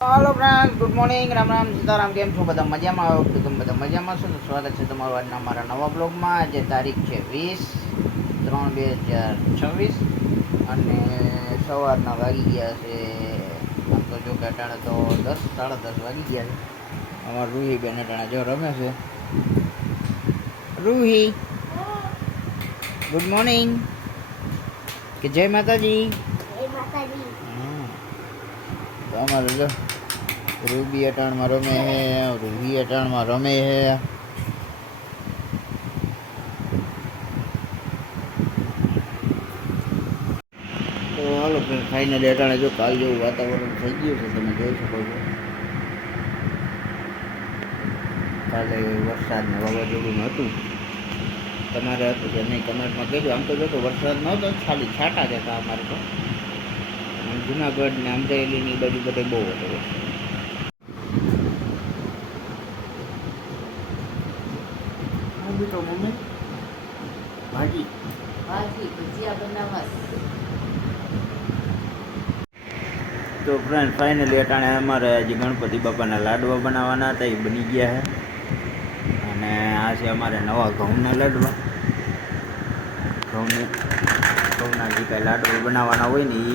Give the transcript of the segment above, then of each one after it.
Hello friends, good morning, Ram Ram, Sitaram. કેમ છો બધા? મજામાં? આવો તો તમે બધા મજામાં છો? તો સ્વાગત છે તમારું આજના અમારા નવા બ્લોગમાં। આજે તારીખ છે 20/3/2026 અને સવારના વાગી ગયા છે, આમ તો જો કે અટાણે તો 10 સાડા 10 વાગી ગયા છે। અમારા રૂહી બેન અટાણે જો રમે છે। રૂહી, ગુડ મોર્નિંગ કે જય માતાજી। જય માતાજી। તો અમારે જો रूबी अटाण में रमे है, रूही अटाण में रमे है। तो हालो फ्रेंड, फाइनली अटाणे जो काल जो वातावरण थई गयुं छे तमे जोई शको छो। काले वरसाद ने वावाजोडुं हतुं, तमारे हतुं के नहीं कमेंट में कहेजो। आम तो जो तो वरसाद नहोतो, खाली छाटा ज हता अमारे तो। जूनागढ़ ने अमरेली ની બાજુ બધે બહુ હતો વરસાદ। तो मम्मी भाजी भाजी भजिया बनावा। तो फ्रेंड फाइनली अटाणे अमारे आज गणपति बापाना लाडवा बनावाना हता, ए बनी गया है। अने आ छे अमारे नवा घऊंना लाडवा। घऊंना जे कांई लाडवा बनावाना होय ने ई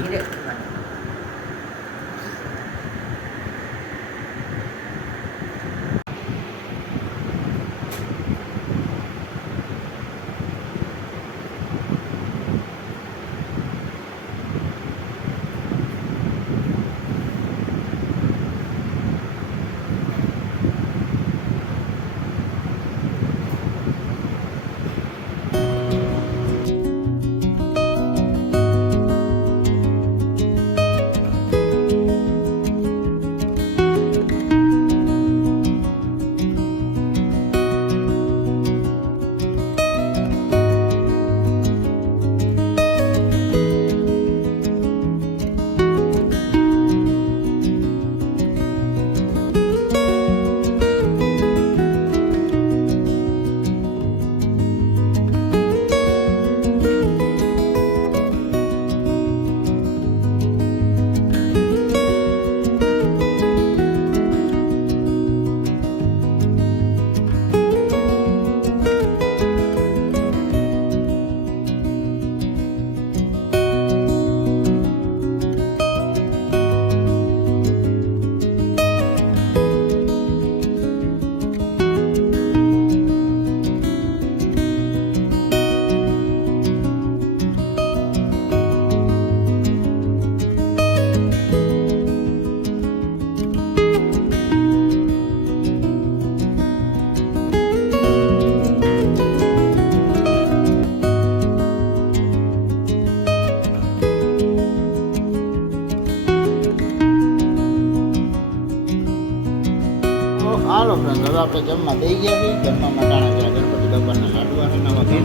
हालो फ्रेंड, हवे आपणे जमवा बेही गया छीए। जमवा माटाणा जे गणपति बापाना लाडवा छे नवा दे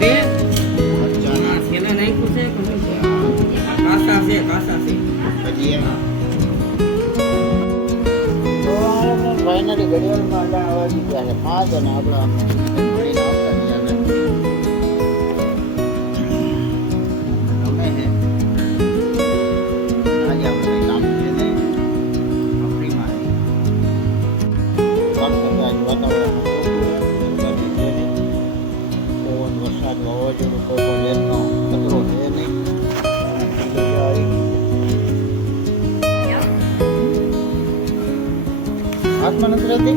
बच्चाना सेना नाख्યું છે કાસા છે પછી એમાં તો ફાઇનલી ઘડિયાળમાં અટાણા વાગી ગયા છે 5 અને આપણા ઘડીના આવતા ગયા તમે હે આજે આપણે કામ છે ને નોકરીમાં વાતાવરણ પવન વરસાદ વાવાઝોડું કોઈ પણ જાતનો ખતરો છે નહીં। હાથમાં નથી રહેતી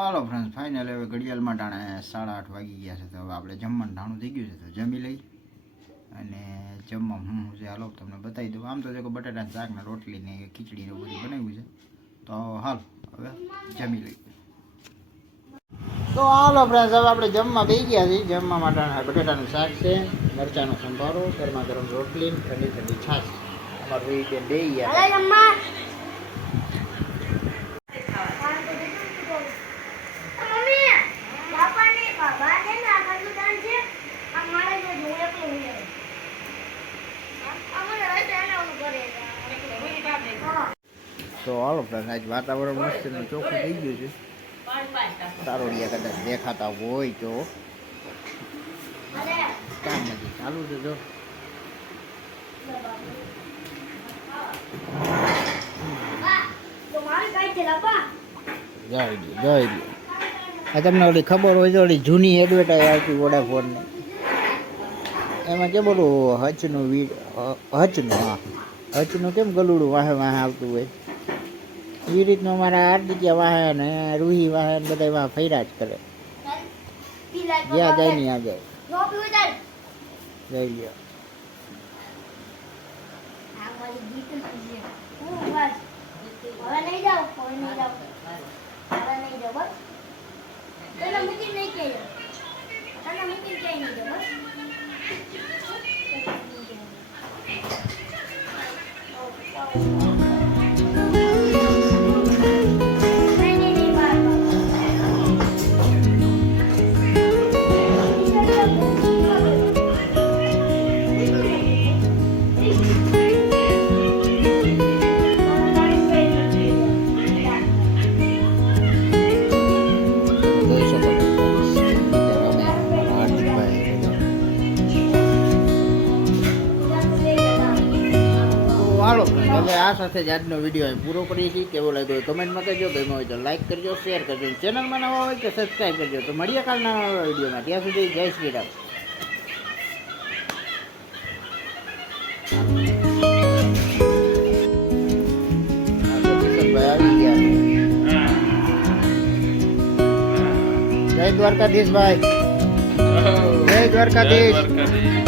હાલો ફ્રેન્ડ્સ, ફાઇનલ હવે ઘડિયાળમાં ટાણે 8:30 વાગી ગયા છે। તો હવે આપણે જમવાનું ટાણું થઈ ગયું છે, તો જમી લઈ અને જમવામાં હું છે હાલો તમને બતાવી દઉં। આમ તો જો બટાટાના શાક ને રોટલી ને ખીચડી ને બધું બનાવ્યું છે, તો હાલ હવે જમી લઈ। તો હાલો ફ્રેન્ડ્સ, હવે આપણે જમવા બેસી ગયા છીએ। જમવા માટે બટાટાનું શાક છે, મરચાંનો સંભારો, ગરમા ગરમ રોટલી, ઠંડી ઠંડી છાશ। અમારું બે બેન બેસી ગયા। तो हालो फ्रेंड, ફ્રેન્ડ આજ વાતાવરણ મસ્તીનું ચોખ્ખું થઈ ગયું છે. તારોડિયા કદાચ દેખાતા હોય તો કામ નથી ચાલુ છે જો. આ તમને ઓલી ખબર હોય તો ઓલી જૂની એડવર્ટાઈઝ આવતી વોડાફોનની, એમાં કે બોલું હચનું હચનું હા હચનું કેમ ગલુડું વાહે વાહે આવતું હોય એ રીતનું અમારા હાર્દિકિયા વાહે ને રૂહી વાહે ને બધા વાહ ફર્યા જ કરે. જ્યાં જાય ને ત્યાં જાય. જઈ લ્યો. હાલો હવે આ સાથે જ આજનો વિડીયો અહીં પૂરો કરીએ છીએ. કેવો લાગ્યો કમેન્ટમાં કહેજો, ગમ્યો હોય તો લાઈક કરજો, શેર કરજો, ચેનલમાં નવા હોય તો સબસ્ક્રાઈબ કરજો. તો મળીએ કાલના નવા વિડીયોમાં. ત્યાં સુધી જય શ્રી રામ. જય દ્વારકાધીશ ભાઈ, જય દ્વારકાધીશ.